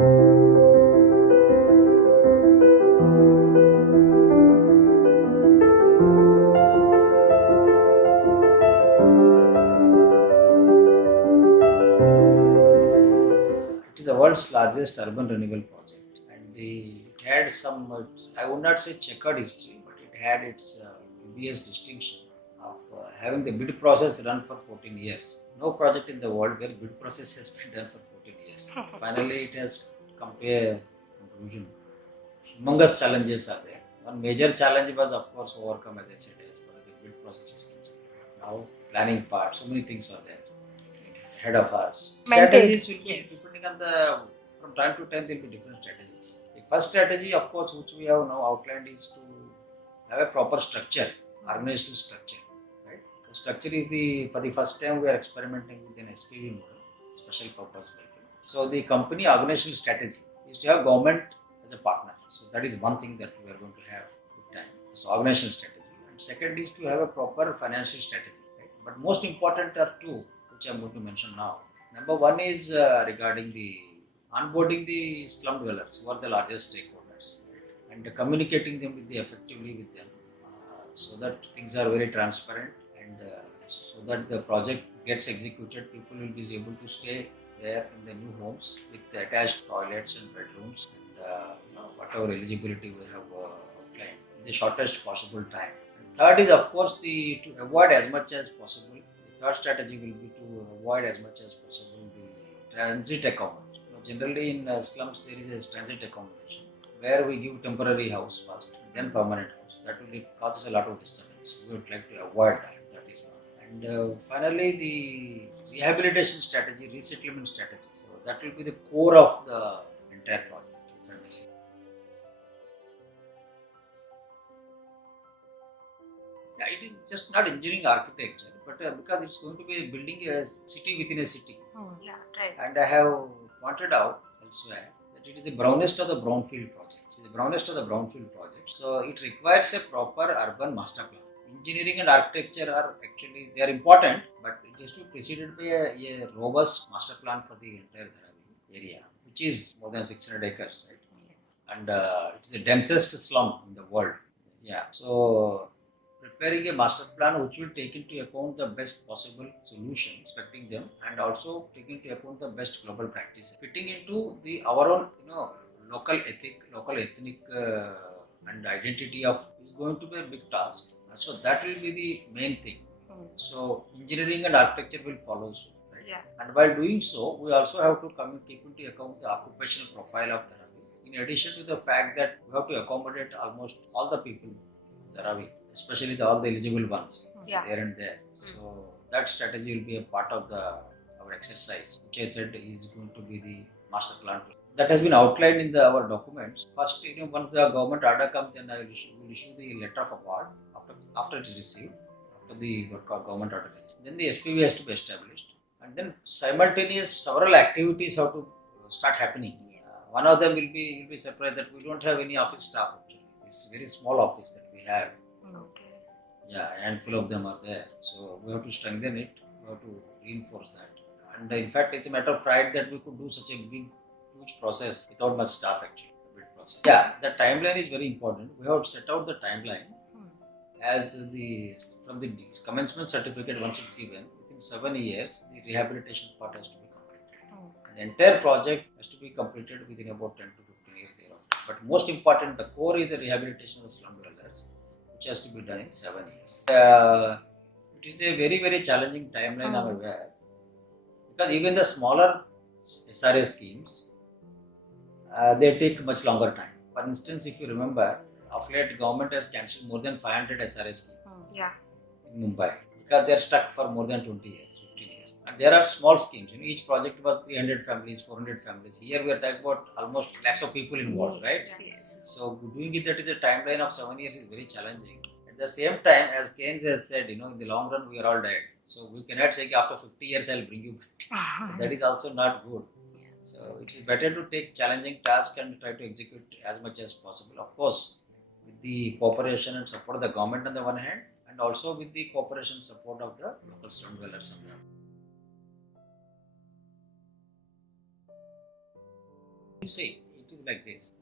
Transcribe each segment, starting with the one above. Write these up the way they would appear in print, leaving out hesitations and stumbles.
It is the world's largest urban renewal project, and it had some, I would not say checkered history, but it had its dubious distinction of having the bid process run for 14 years. No project in the world where bid process has been done for 14 years. Finally, it has come to a conclusion. Humongous challenges are there. One major challenge was, of course, overcome, as I said, as far as the bid process is concerned. Now, planning part, so many things are there ahead of us. Strategies will be depending on the, from time to time there will be different strategies. The first strategy, of course, which we have now outlined is to have a proper structure, organizational structure. Right? The structure is for the first time we are experimenting with an SPV model, special purpose vehicle. So the company organizational strategy is to have government as a partner. So that is one thing that we are going to have with time. So organizational strategy. And second is to have a proper financial strategy. Right? But most important are two, which I am going to mention now. Number one is regarding the onboarding the slum dwellers, who are the largest stakeholders, and communicating them effectively with them, so that things are very transparent, and so that the project gets executed. People will be able to stay there in the new homes with the attached toilets and bedrooms, and whatever eligibility we have outlined in the shortest possible time. And third is, of course, to avoid as much as possible. Third strategy will be to avoid as much as possible the transit accommodation. Generally in slums there is a transit accommodation where we give temporary house first, then permanent house. That will cause a lot of disturbance. We would like to avoid that. That is one. And finally, the rehabilitation strategy, resettlement strategy. So that will be the core of the entire project. If I may say. Yeah, it is just not engineering architecture, but because it's going to be building a city within a city. Yeah, right. And I have pointed out elsewhere that it is the brownest of the brownfield projects. It is the brownest of the brownfield projects. So it requires a proper urban master plan. Engineering and architecture are actually, they are important, but it has to be preceded by a robust master plan for the entire Dharavi area, which is more than 600 acres, right? Yes. And it is the densest slum in the world. Yeah. So preparing a master plan which will take into account the best possible solutions, respecting them, and also taking into account the best global practices, fitting into our own, local ethic, local ethnic and identity of is going to be a big task. So that will be the main thing. So engineering and architecture will follow suit. Right? Yeah. And while doing so, we also have to keep into account the occupational profile of Dharavi. In addition to the fact that we have to accommodate almost all the people in Dharavi, especially all the eligible ones, there and there. So that strategy will be a part of our exercise, which I said is going to be the master plan. That has been outlined in our documents. First, once the government order comes, then I will issue the letter of award after it is received, after the government order is. Then the SPV has to be established, and then simultaneous several activities have to start happening. One of them will be, you'll be surprised that we don't have any office staff actually. It's a very small office that we have. Okay. Yeah, a handful of them are there. So we have to strengthen it. We have to reinforce that. And in fact, it's a matter of pride that we could do such a big, huge process without much staff actually. The bid process. Yeah, the timeline is very important. We have set out the timeline as from the commencement certificate once it's given, within 7 years, the rehabilitation part has to be completed. The entire project has to be completed within about 10 to 15 years thereafter. But most important, the core is the rehabilitation of the slum dwellers, which has to be done in 7 years. It is a very, very challenging timeline, I'm aware, because even the smaller SRA schemes, they take much longer time. For instance, if you remember, of late government has cancelled more than 500 SRA schemes in Mumbai because they are stuck for more than 20 years, 15 years. And there are small schemes. Each project was 300 families, 400 families. Here we are talking about almost lakhs of people involved, right? Yes. So doing it, that is a timeline of 7 years is very challenging. At the same time, as Keynes has said, in the long run we are all dead. So we cannot say after 50 years I will bring you back. So that is also not good. So it is better to take challenging tasks and try to execute as much as possible. Of course, with the cooperation and support of the government on the one hand, and also with the cooperation and support of the local slum dwellers on the other. You say it is like this.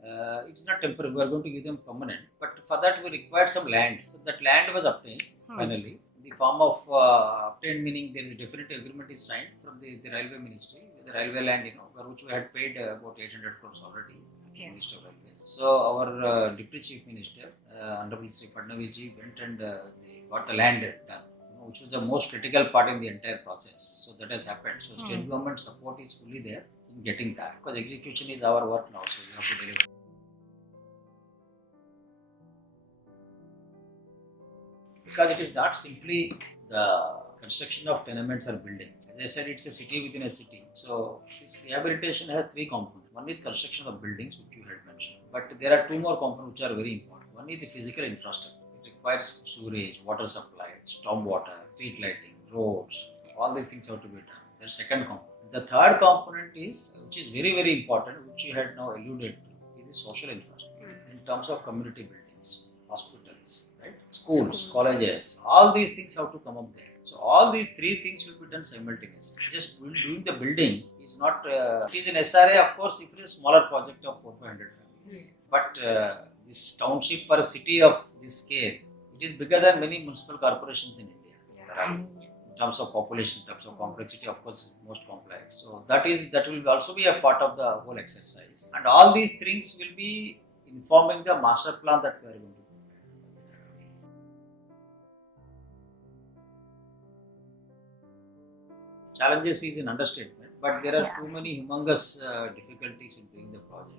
It's not temporary. We are going to give them permanent, but for that we required some land. So that land was obtained finally in the form of obtained, meaning there is a definite agreement is signed from the railway ministry, the railway land, for which we had paid about 800 crores already. Okay. Minister of Railways. So our Deputy Chief Minister, Honorable Sri Fadnavis ji, went and they got the land done, which was the most critical part in the entire process. So that has happened. So state government support is fully there in getting that, because execution is our work now, so we have to deliver. Because it is not simply the construction of tenements or buildings. As I said, it's a city within a city. So this rehabilitation has three components. One is construction of buildings, which you had mentioned. But there are two more components which are very important. One is the physical infrastructure. It requires sewerage, water supply, storm water, street lighting, roads. All these things have to be done. That's the second component. The third component is, which is very, very important, which you had now alluded to, is the social infrastructure in terms of community buildings, hospitals, right? Schools, colleges, all these things have to come up there. So all these three things will be done simultaneously. Just doing the building is not, it is an SRA, of course, if it is a smaller project of 400-500 families. But this township or city of this scale, it is bigger than many municipal corporations in India. In terms of population, in terms of complexity, of course, most complex. So that will also be a part of the whole exercise. And all these things will be informing the master plan that we are going to prepare. Challenges is an understatement, but there are too many humongous difficulties in doing the project.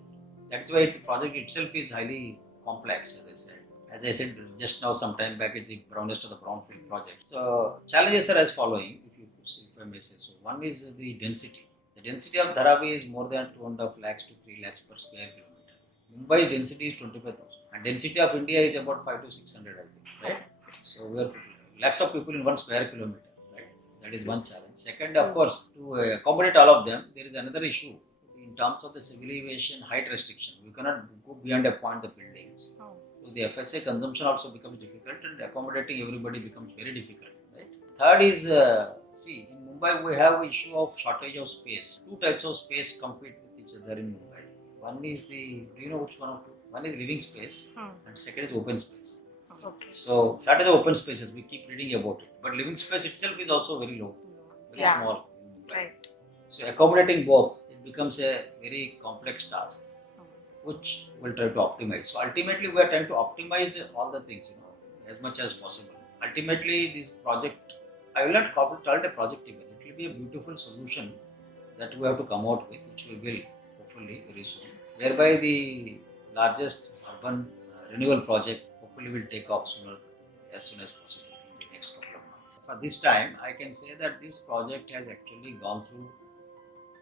That's why the project itself is highly complex, as I said just now some time back, it's the brownest of the brownfield project. So challenges are as following, if I may say so. One is the density. The density of Dharavi is more than 2.5 lakhs to 3 lakhs per square kilometer. Mumbai's density is 25,000, and density of India is about 5 to 600, I think, right? So we are lakhs of people in 1 square kilometer, right? That is one challenge. Second, of course, to accommodate all of them, there is another issue in terms of the civil aviation height restriction. We cannot go beyond a point the buildings. So the FSA consumption also becomes difficult, and accommodating everybody becomes very difficult, right? Third is, in Mumbai we have issue of shortage of space. Two types of space compete with each other in Mumbai. One is do you know which one of two? One is living space, and second is open space. Okay. So that is the open spaces, we keep reading about it. But living space itself is also very low, very small in Mumbai. Right. So accommodating both, it becomes a very complex task, which we'll try to optimize. So ultimately we are trying to optimize all the things, as much as possible. Ultimately this project, I will not call it a project even. It will be a beautiful solution that we have to come out with, which we will hopefully very soon. Whereby the largest urban renewal project hopefully will take off as soon as possible in the next couple of months. For this time, I can say that this project has actually gone through,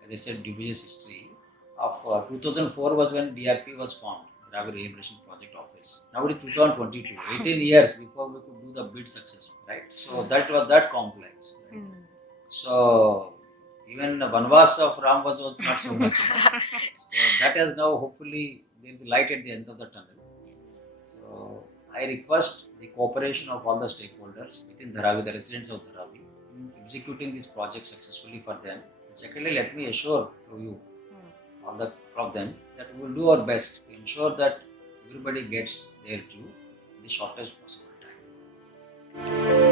as I said, dubious history. Of 2004 was when DRP was formed, Dharavi Redevelopment Project Office. Now it is 2022, 18 years before we could do the bid successfully, right? So that was that complex. Right? So even the Vanvas of Ram was not so much. So that has now, hopefully, there is light at the end of the tunnel. So I request the cooperation of all the stakeholders within Dharavi, the residents of Dharavi, in executing this project successfully for them. Secondly, let me assure through you, all of them, that we will do our best to ensure that everybody gets their due in the shortest possible time.